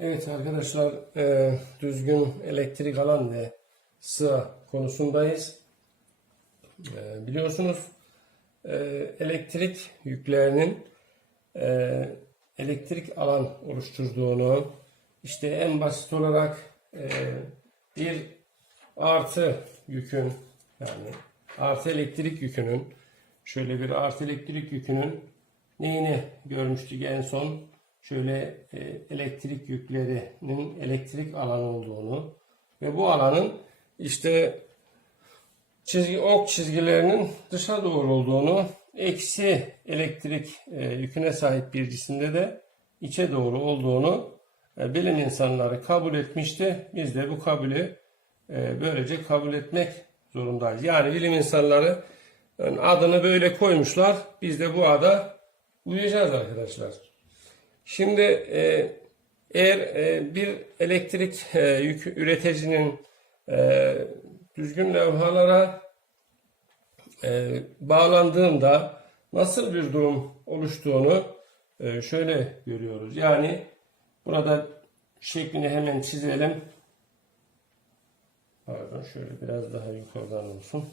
Evet arkadaşlar e, düzgün elektrik alan ve sığa konusundayız. E, biliyorsunuz e, elektrik yüklerinin e, elektrik alan oluşturduğunu işte en basit olarak e, bir artı yükün yani artı elektrik yükünün şöyle bir artı elektrik yükünün neyini görmüştük en son şöyle e, elektrik yüklerinin elektrik alanı olduğunu ve bu alanın işte çizgi ok çizgilerinin dışa doğru olduğunu eksi elektrik e, yüküne sahip bir cisimde de içe doğru olduğunu e, bilim insanları kabul etmişti. Biz de bu kabulü e, böylece kabul etmek zorundayız. Yani bilim insanları adını böyle koymuşlar. Biz de bu ada uyacağız arkadaşlar. Şimdi e, eğer e, bir elektrik e, üreticinin e, düzgün levhalara bağlandığında nasıl bir durum oluştuğunu şöyle görüyoruz. Yani burada şeklini hemen çizelim. Pardon şöyle biraz daha yukarıdan olsun.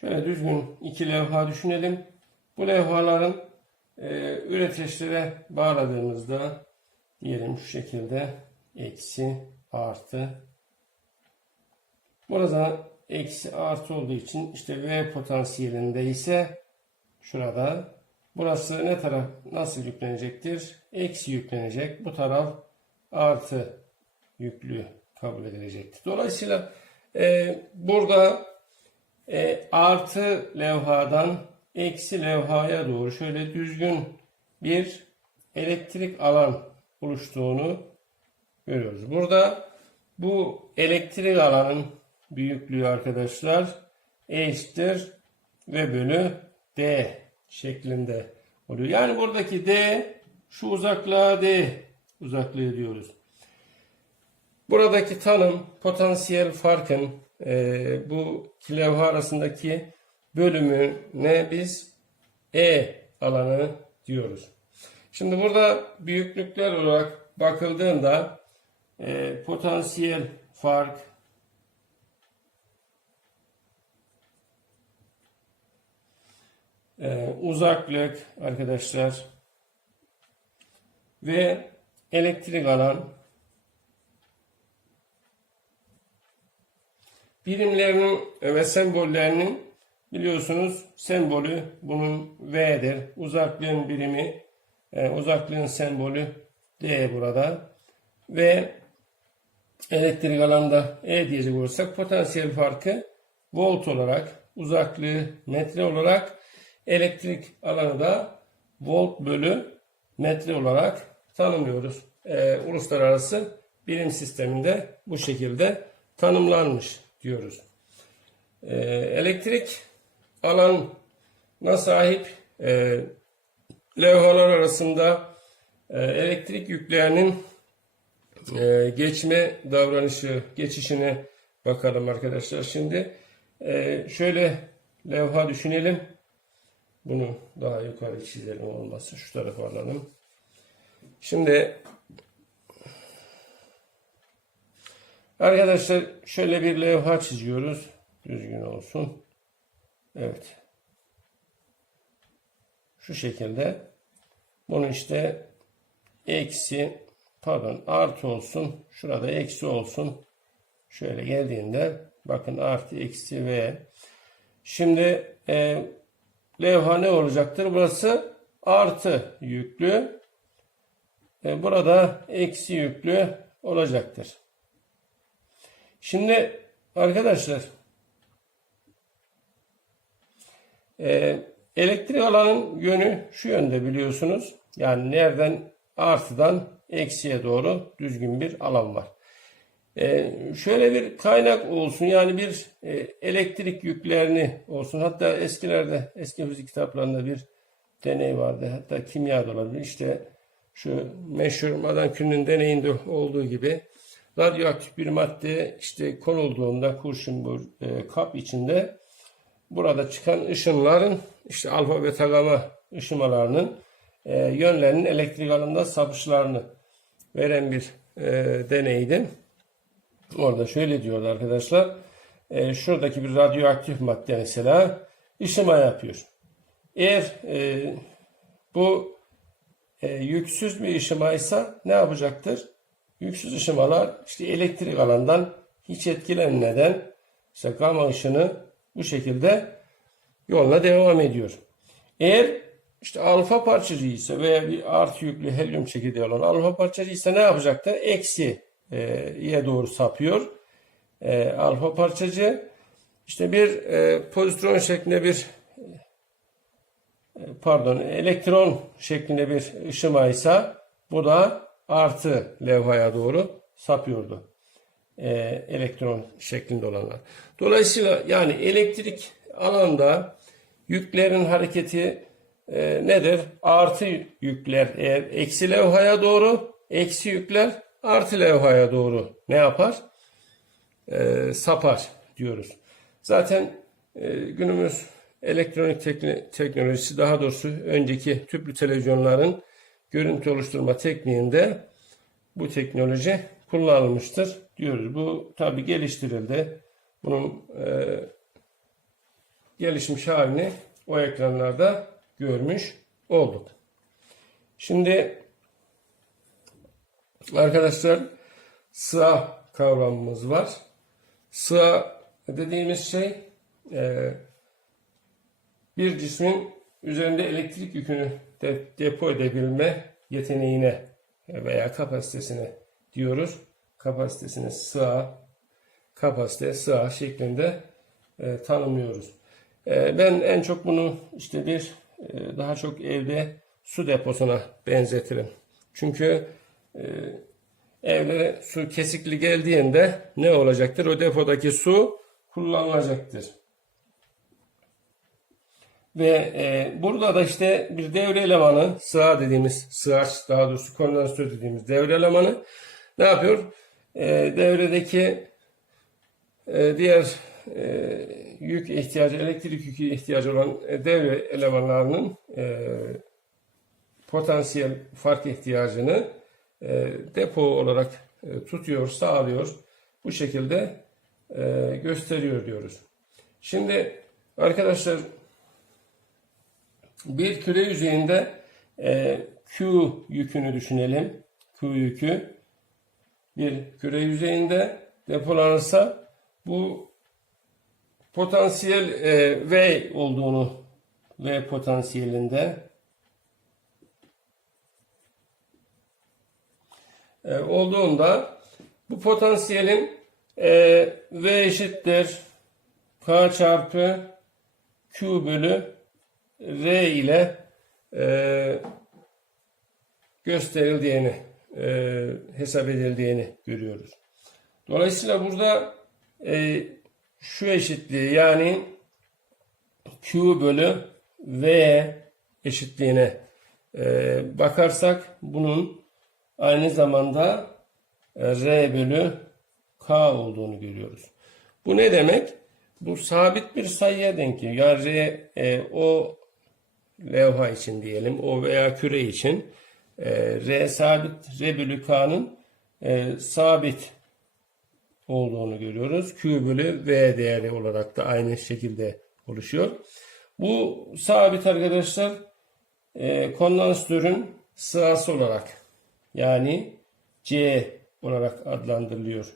Şöyle düzgün iki levha düşünelim. Bu levhaların e, üreticilere bağladığımızda diyelim şu şekilde eksi artı burada eksi artı olduğu için işte V potansiyelinde ise şurada burası ne taraf nasıl yüklenecektir? Eksi yüklenecek. Bu taraf artı yüklü kabul edilecektir. Dolayısıyla e, burada e, artı levhadan eksi levhaya doğru şöyle düzgün bir elektrik alan oluştuğunu görüyoruz. Burada bu elektrik alanın büyüklüğü arkadaşlar E eşittir V bölü D şeklinde oluyor. Yani buradaki D şu uzaklığa D uzaklığı diyoruz. Buradaki tanım potansiyel farkın e, bu iki levha arasındaki bölümüne biz E alanı diyoruz. Şimdi burada büyüklükler olarak bakıldığında e, potansiyel fark e, uzaklık arkadaşlar ve elektrik alan birimlerinin ve sembollerinin biliyorsunuz sembolü bunun V'dir. Uzaklığın birimi e, uzaklığın sembolü D burada. Ve elektrik alanda E diyecek olursak potansiyel farkı volt olarak uzaklığı metre olarak elektrik alanı da volt bölü metre olarak tanımlıyoruz. E, uluslararası bilim sisteminde bu şekilde tanımlanmış diyoruz. E, elektrik alana sahip e, levhalar arasında e, elektrik yüklerinin e, geçme davranışı, geçişine bakalım arkadaşlar. Şimdi e, şöyle levha düşünelim. Bunu daha yukarı çizelim olmazsa şu tarafa alalım. Şimdi Arkadaşlar şöyle bir levha çiziyoruz. Düzgün olsun. Evet. Şu şekilde. Bunu işte eksi pardon artı olsun. Şurada eksi olsun. Şöyle geldiğinde bakın artı eksi ve şimdi e, levha ne olacaktır? Burası artı yüklü. E, burada eksi yüklü olacaktır. Şimdi arkadaşlar e, elektrik alanın yönü şu yönde biliyorsunuz. Yani nereden artıdan eksiye doğru düzgün bir alan var. E, şöyle bir kaynak olsun yani bir e, elektrik yüklerini olsun. Hatta eskilerde eski fizik kitaplarında bir deney vardı. Hatta kimya da olabilir. İşte şu meşhur Madan Kühn'ün deneyinde olduğu gibi radyoaktif bir madde işte konulduğunda kurşun bu e, kap içinde burada çıkan ışınların işte alfa beta gamma ışımalarının e, yönlerinin elektrik alanında sapışlarını veren bir e, deneydi. Orada şöyle diyorlar arkadaşlar. E, şuradaki bir radyoaktif madde mesela ışıma yapıyor. Eğer e, bu e, yüksüz bir ışımaysa ne yapacaktır? Yüksüz ışımalar işte elektrik alandan hiç etkilenmeden işte gamma ışını bu şekilde yoluna devam ediyor. Eğer işte alfa parçacığı ise veya bir artı yüklü helyum çekirdeği olan alfa parçacığı ise ne yapacaktır? Eksiye doğru sapıyor. E, alfa parçacığı işte bir e, pozitron şeklinde bir pardon elektron şeklinde bir ışıma ise bu da artı levhaya doğru sapıyordu. Ee, elektron şeklinde olanlar. Dolayısıyla yani elektrik alanda yüklerin hareketi e, nedir? Artı yükler eğer eksi levhaya doğru, eksi yükler artı levhaya doğru ne yapar? Ee, sapar diyoruz. Zaten e, günümüz elektronik teknolojisi daha doğrusu önceki tüplü televizyonların görüntü oluşturma tekniğinde bu teknoloji kullanılmıştır diyoruz. Bu tabi geliştirildi. Bunun e, gelişmiş halini o ekranlarda görmüş olduk. Şimdi arkadaşlar sığa kavramımız var. Sığa dediğimiz şey e, bir cismin üzerinde elektrik yükünü de, depo edebilme yeteneğine veya kapasitesine diyoruz. Kapasitesine sığ, kapasite sığ şeklinde e, tanımlıyoruz. E, ben en çok bunu işte bir e, daha çok evde su deposuna benzetirim. Çünkü e, evlere su kesikli geldiğinde ne olacaktır? O depodaki su kullanılacaktır. Ve e, burada da işte bir devre elemanı, sığar dediğimiz, sığaç daha doğrusu kondansatör dediğimiz devre elemanı ne yapıyor? E, devredeki e, diğer e, yük ihtiyacı, elektrik yükü ihtiyacı olan e, devre elemanlarının e, potansiyel fark ihtiyacını e, depo olarak e, tutuyor, sağlıyor. Bu şekilde e, gösteriyor diyoruz. Şimdi arkadaşlar bir küre yüzeyinde e, Q yükünü düşünelim. Q yükü bir küre yüzeyinde depolanırsa bu potansiyel e, V olduğunu V potansiyelinde e, olduğunda bu potansiyelin e, V eşittir K çarpı Q bölü R ile e, gösterildiğini, e, hesap edildiğini görüyoruz. Dolayısıyla burada e, şu eşitliği yani Q bölü V eşitliğine e, bakarsak bunun aynı zamanda e, R bölü K olduğunu görüyoruz. Bu ne demek? Bu sabit bir sayıya denk geliyor. Yani R, e, o levha için diyelim, o veya küre için e, R sabit, R bölü K'nın e, sabit olduğunu görüyoruz. Q bölü V değeri olarak da aynı şekilde oluşuyor. Bu sabit arkadaşlar e, kondansatörün sırası olarak yani C olarak adlandırılıyor.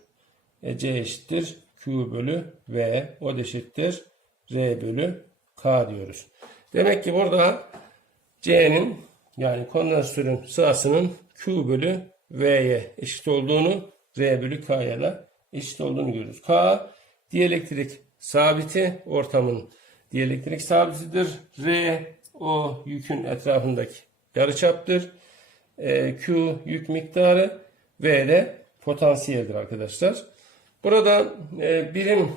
E, C eşittir Q bölü V o da eşittir R bölü K diyoruz. Demek ki burada C'nin yani kondansatörün sırasının Q bölü V'ye eşit olduğunu R bölü K'ya da eşit olduğunu görüyoruz. K diyelektrik sabiti ortamın diyelektrik sabitidir. R o yükün etrafındaki yarıçaptır. E, Q yük miktarı V de potansiyeldir arkadaşlar. Burada e, birim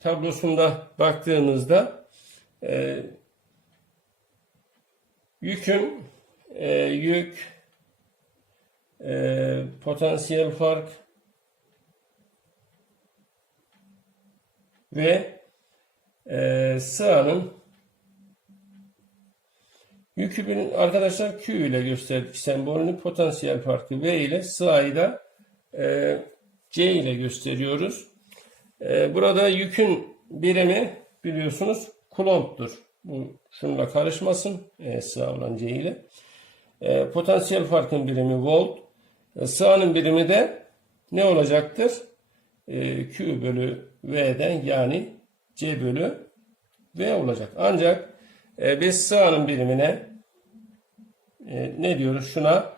tablosunda baktığımızda e, yükün e, yük e, potansiyel fark ve e, sığanın yükü bin- arkadaşlar Q ile gösterdik sembolünü potansiyel farkı V ile sığayı da e, C ile gösteriyoruz. E, burada yükün birimi biliyorsunuz kulomptur. Bu şununla karışmasın. E, sığ olan C ile. E, potansiyel farkın birimi volt. E, sığanın birimi de ne olacaktır? E, Q bölü V'den yani C bölü V olacak. Ancak e, biz sığanın birimine e, ne diyoruz? Şuna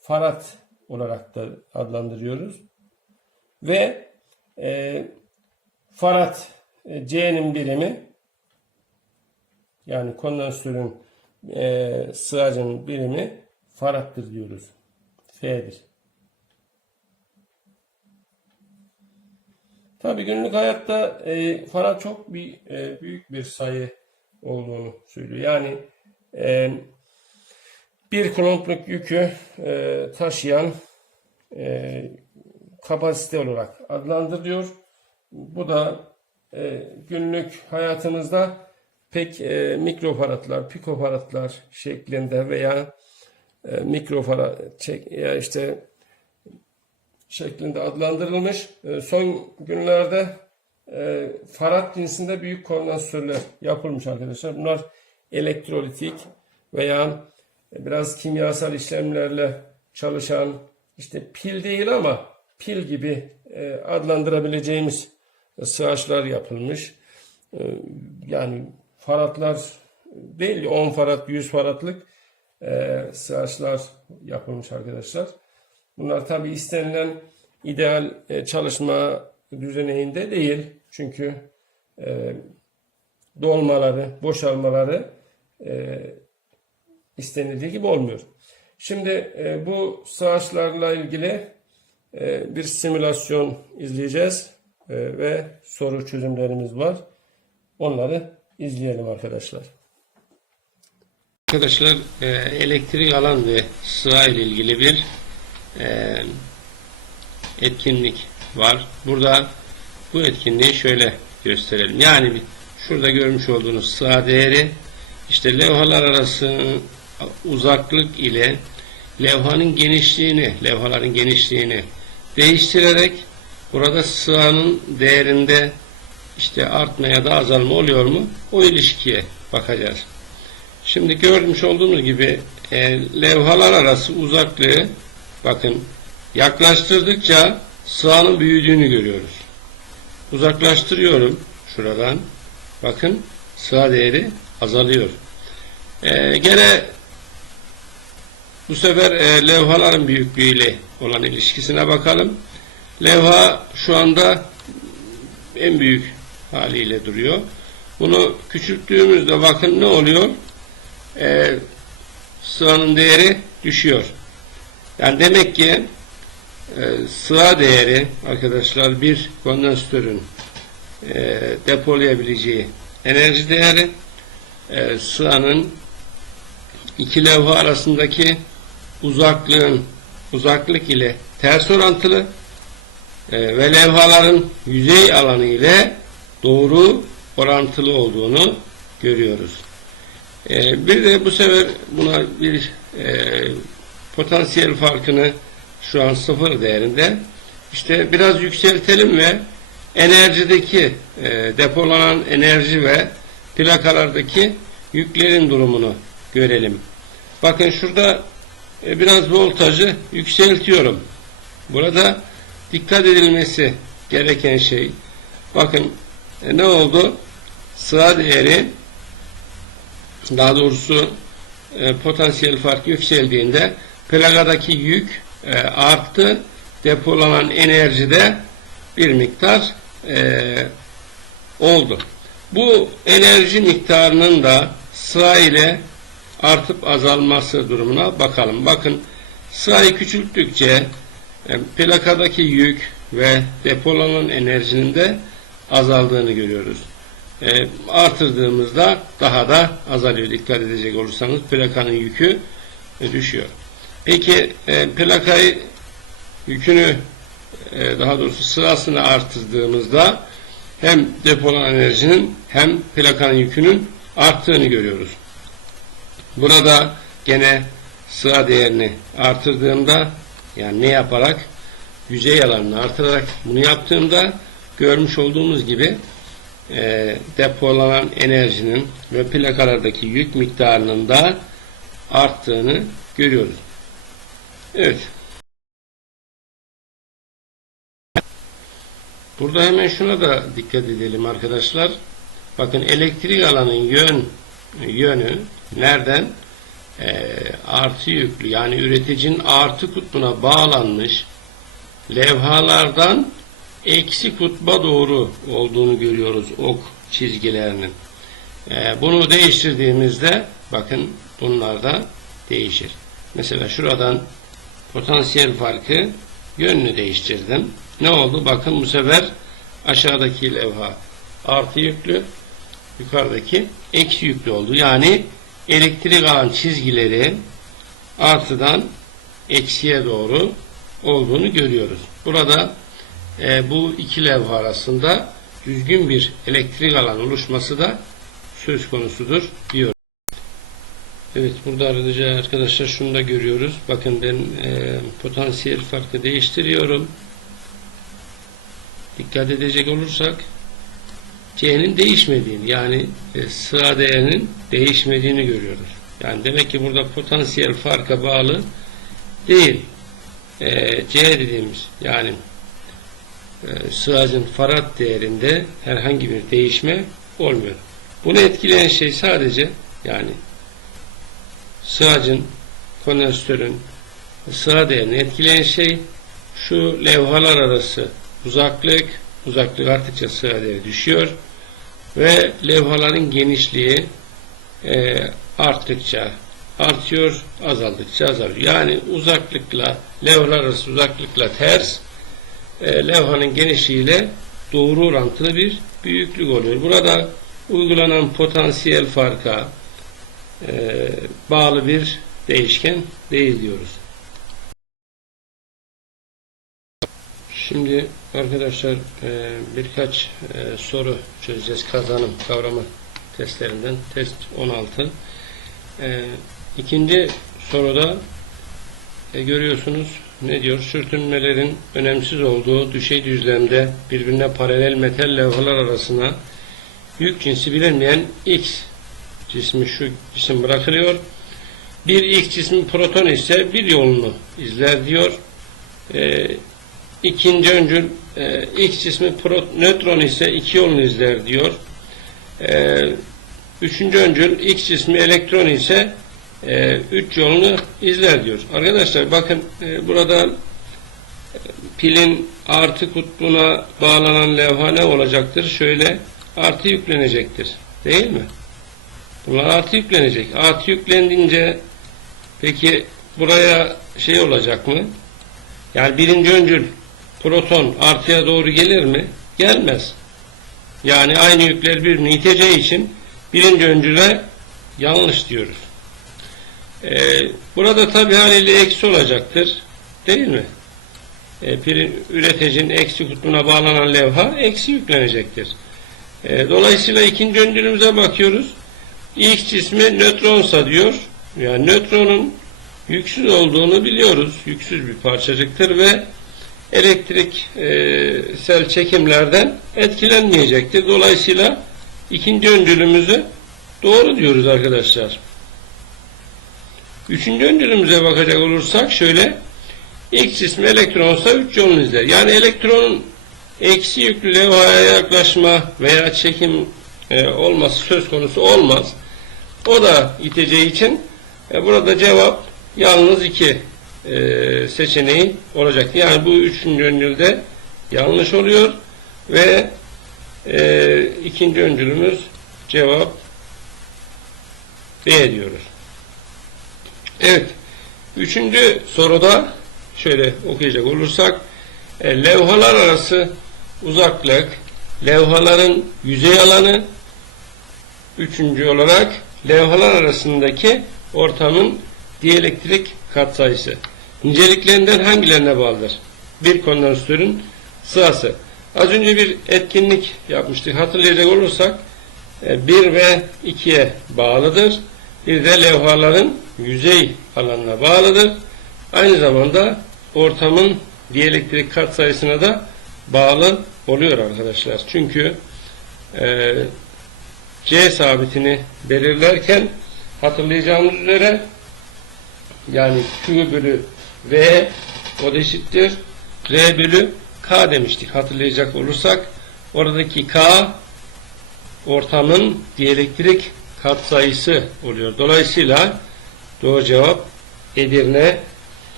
farad olarak da adlandırıyoruz. Ve e, farad e, C'nin birimi yani kondansatörün e, sığacın birimi farattır diyoruz. F'dir. Tabii günlük hayatta e, farad çok bir e, büyük bir sayı olduğunu söylüyor. Yani e, bir kulompluk yükü e, taşıyan e, kapasite olarak adlandırılıyor. Bu da e, günlük hayatımızda pek e, mikrofaradlar, pikofaradlar şeklinde veya e, mikrofarad ya işte şeklinde adlandırılmış. E, son günlerde e, farad cinsinde büyük kondansatörler yapılmış arkadaşlar. Bunlar elektrolitik veya biraz kimyasal işlemlerle çalışan işte pil değil ama pil gibi e, adlandırabileceğimiz sığaçlar yapılmış. E, yani faradlar değil 10 farad 100 faradlık e, sığaçlar yapılmış arkadaşlar. Bunlar tabi istenilen ideal e, çalışma düzeneğinde değil. Çünkü e, dolmaları, boşalmaları e, istenildiği gibi olmuyor. Şimdi e, bu sığaçlarla ilgili e, bir simülasyon izleyeceğiz E, ve soru çözümlerimiz var. Onları izleyelim arkadaşlar. Arkadaşlar e, elektrik alan ve sığa ile ilgili bir e, etkinlik var. Burada bu etkinliği şöyle gösterelim. Yani şurada görmüş olduğunuz sığa değeri işte levhalar arası uzaklık ile levhanın genişliğini, levhaların genişliğini değiştirerek burada sığanın değerinde işte artma ya da azalma oluyor mu? O ilişkiye bakacağız. Şimdi görmüş olduğumuz gibi e, levhalar arası uzaklığı bakın yaklaştırdıkça sığanın büyüdüğünü görüyoruz. Uzaklaştırıyorum şuradan. Bakın sığ değeri azalıyor. E, gene bu sefer e, levhaların büyüklüğüyle olan ilişkisine bakalım. Levha şu anda en büyük haliyle duruyor. Bunu küçülttüğümüzde bakın ne oluyor? Ee, sıvanın değeri düşüyor. Yani demek ki e, sıva değeri arkadaşlar bir kondansatörün e, depolayabileceği enerji değeri e, sıvanın iki levha arasındaki uzaklığın uzaklık ile ters orantılı e, ve levhaların yüzey alanı ile doğru orantılı olduğunu görüyoruz. E, bir de bu sefer buna bir e, potansiyel farkını şu an sıfır değerinde işte biraz yükseltelim ve enerjideki e, depolanan enerji ve plakalardaki yüklerin durumunu görelim. Bakın şurada e, biraz voltajı yükseltiyorum. Burada dikkat edilmesi gereken şey bakın e, ne oldu? Sıra değeri daha doğrusu e, potansiyel fark yükseldiğinde plakadaki yük e, arttı. Depolanan enerji de bir miktar e, oldu. Bu enerji miktarının da sıra ile artıp azalması durumuna bakalım. Bakın sırayı küçülttükçe e, plakadaki yük ve depolanan enerjinin de azaldığını görüyoruz. E, artırdığımızda daha da azalıyor. Dikkat edecek olursanız plakanın yükü e, düşüyor. Peki e, plakayı yükünü e, daha doğrusu sırasını artırdığımızda hem depolanan enerjinin hem plakanın yükünün arttığını görüyoruz. Burada gene sığa değerini artırdığımda yani ne yaparak yüzey alanını artırarak bunu yaptığımda görmüş olduğumuz gibi e, depolanan enerjinin ve plakalardaki yük miktarının da arttığını görüyoruz. Evet. Burada hemen şuna da dikkat edelim arkadaşlar. Bakın elektrik alanın yön yönü nereden? Ee, artı yüklü yani üreticinin artı kutbuna bağlanmış levhalardan eksi kutba doğru olduğunu görüyoruz ok çizgilerinin. Ee, bunu değiştirdiğimizde bakın bunlar da değişir. Mesela şuradan potansiyel farkı yönünü değiştirdim. Ne oldu? Bakın bu sefer aşağıdaki levha artı yüklü, yukarıdaki eksi yüklü oldu. Yani elektrik alan çizgileri artıdan eksiye doğru olduğunu görüyoruz. Burada e, bu iki levha arasında düzgün bir elektrik alan oluşması da söz konusudur diyor. Evet burada ayrıca arkadaşlar şunu da görüyoruz. Bakın ben e, potansiyel farkı değiştiriyorum. Dikkat edecek olursak C'nin değişmediğini yani e, sıra değerinin değişmediğini görüyoruz. Yani demek ki burada potansiyel farka bağlı değil. E, C dediğimiz yani sığacın farad değerinde herhangi bir değişme olmuyor. Bunu etkileyen şey sadece yani sığacın, kondansatörün sığa değerini etkileyen şey şu levhalar arası uzaklık, uzaklık arttıkça sığa değeri düşüyor ve levhaların genişliği e, arttıkça artıyor, azaldıkça azalıyor. Yani uzaklıkla, levhalar arası uzaklıkla ters, e, levhanın genişliğiyle doğru orantılı bir büyüklük oluyor. Burada uygulanan potansiyel farka e, bağlı bir değişken değil diyoruz. Şimdi arkadaşlar e, birkaç e, soru çözeceğiz kazanım kavramı testlerinden. Test 16. E, ikinci soruda e, görüyorsunuz ne diyor? Sürtünmelerin önemsiz olduğu düşey düzlemde birbirine paralel metal levhalar arasına yük cinsi bilinmeyen X cismi şu cisim bırakılıyor. Bir X cismi proton ise bir yolunu izler diyor. E, ikinci öncül e, X cismi nötron ise iki yolunu izler diyor. E, üçüncü öncül X cismi elektron ise e, üç yolunu izler diyor. Arkadaşlar bakın e, burada e, pilin artı kutbuna bağlanan levha ne olacaktır? Şöyle artı yüklenecektir. Değil mi? Bunlar artı yüklenecek. Artı yüklendiğince peki buraya şey olacak mı? Yani birinci öncül proton artıya doğru gelir mi? Gelmez. Yani aynı yükler birbirini iteceği için birinci öncüle yanlış diyoruz. Ee, burada tabi haliyle eksi olacaktır. Değil mi? Ee, pirin, üreticinin eksi kutbuna bağlanan levha eksi yüklenecektir. Ee, dolayısıyla ikinci öncülümüze bakıyoruz. X cismi nötronsa diyor. Yani nötronun yüksüz olduğunu biliyoruz. Yüksüz bir parçacıktır ve elektrik e, çekimlerden etkilenmeyecektir. Dolayısıyla ikinci öncülümüzü doğru diyoruz arkadaşlar. Üçüncü öncülümüze bakacak olursak şöyle X cismi elektronsa 3 yolunu izler. Yani elektronun eksi yüklü levhaya yaklaşma veya çekim e, olması söz konusu olmaz. O da iteceği için e, burada cevap yalnız iki e, seçeneği olacak. Yani bu üçüncü öncülde yanlış oluyor ve e, ikinci öncülümüz cevap B diyoruz. Evet. Üçüncü soruda şöyle okuyacak olursak e, levhalar arası uzaklık, levhaların yüzey alanı, üçüncü olarak levhalar arasındaki ortamın dielektrik katsayısı. Niceliklerinden hangilerine bağlıdır? Bir kondansatörün sırası. Az önce bir etkinlik yapmıştık. Hatırlayacak olursak 1 ve 2'ye bağlıdır. Bir de levhaların yüzey alanına bağlıdır. Aynı zamanda ortamın diyelektrik katsayısına da bağlı oluyor arkadaşlar. Çünkü e, C sabitini belirlerken hatırlayacağımız üzere yani Q bölü V o da R bölü K demiştik hatırlayacak olursak oradaki K ortamın diyelektrik katsayısı oluyor. Dolayısıyla doğru cevap Edirne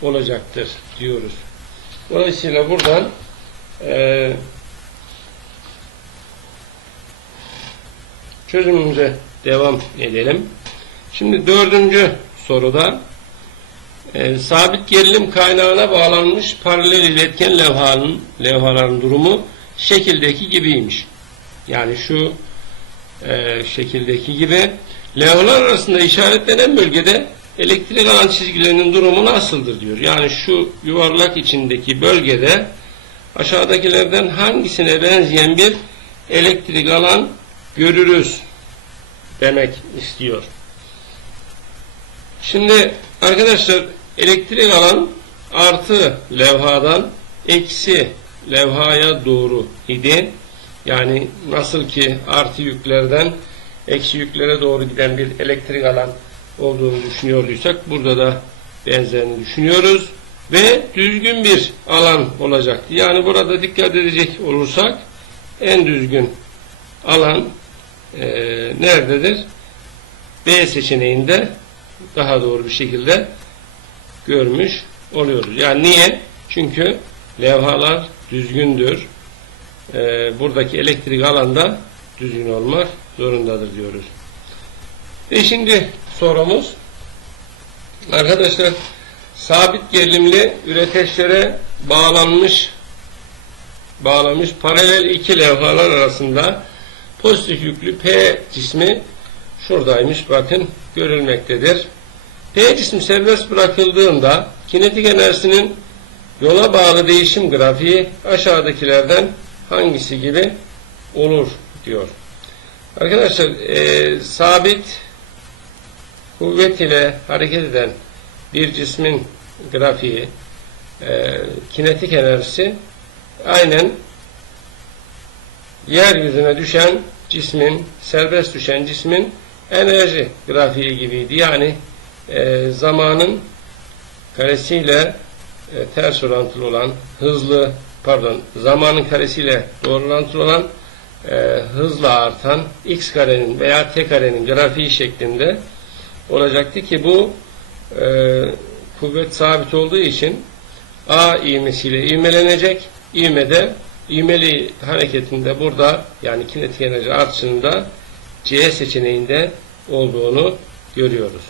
olacaktır diyoruz. Dolayısıyla buradan eee çözümümüze devam edelim. Şimdi dördüncü soruda e, sabit gerilim kaynağına bağlanmış paralel iletken levhanın, levhaların durumu şekildeki gibiymiş. Yani şu e, şekildeki gibi levhalar arasında işaretlenen bölgede elektrik alan çizgilerinin durumu nasıldır diyor. Yani şu yuvarlak içindeki bölgede aşağıdakilerden hangisine benzeyen bir elektrik alan görürüz demek istiyor. Şimdi arkadaşlar elektrik alan artı levhadan eksi levhaya doğru idi. Yani nasıl ki artı yüklerden eksi yüklere doğru giden bir elektrik alan olduğunu düşünüyorduysak burada da benzerini düşünüyoruz. Ve düzgün bir alan olacaktı. Yani burada dikkat edecek olursak en düzgün alan e, nerededir? B seçeneğinde daha doğru bir şekilde görmüş oluyoruz. Yani niye? Çünkü levhalar düzgündür. E, buradaki elektrik alanda düzgün olmak zorundadır diyoruz. Beşinci sorumuz arkadaşlar sabit gerilimli üreteçlere bağlanmış bağlamış paralel iki levhalar arasında pozitif yüklü P cismi şuradaymış bakın görülmektedir. P cismi serbest bırakıldığında kinetik enerjisinin yola bağlı değişim grafiği aşağıdakilerden hangisi gibi olur diyor. Arkadaşlar e, sabit kuvvet ile hareket eden bir cismin grafiği e, kinetik enerjisi aynen yeryüzüne düşen cismin, serbest düşen cismin enerji grafiği gibiydi. Yani e, zamanın karesiyle e, ters orantılı olan, hızlı, pardon, zamanın karesiyle doğru orantılı olan, e, hızla artan x karenin veya t karenin grafiği şeklinde olacaktı ki bu e, kuvvet sabit olduğu için A ivmesiyle ivmelenecek. İvmede ivmeli hareketinde burada yani kinetik enerji artışında C seçeneğinde olduğunu görüyoruz.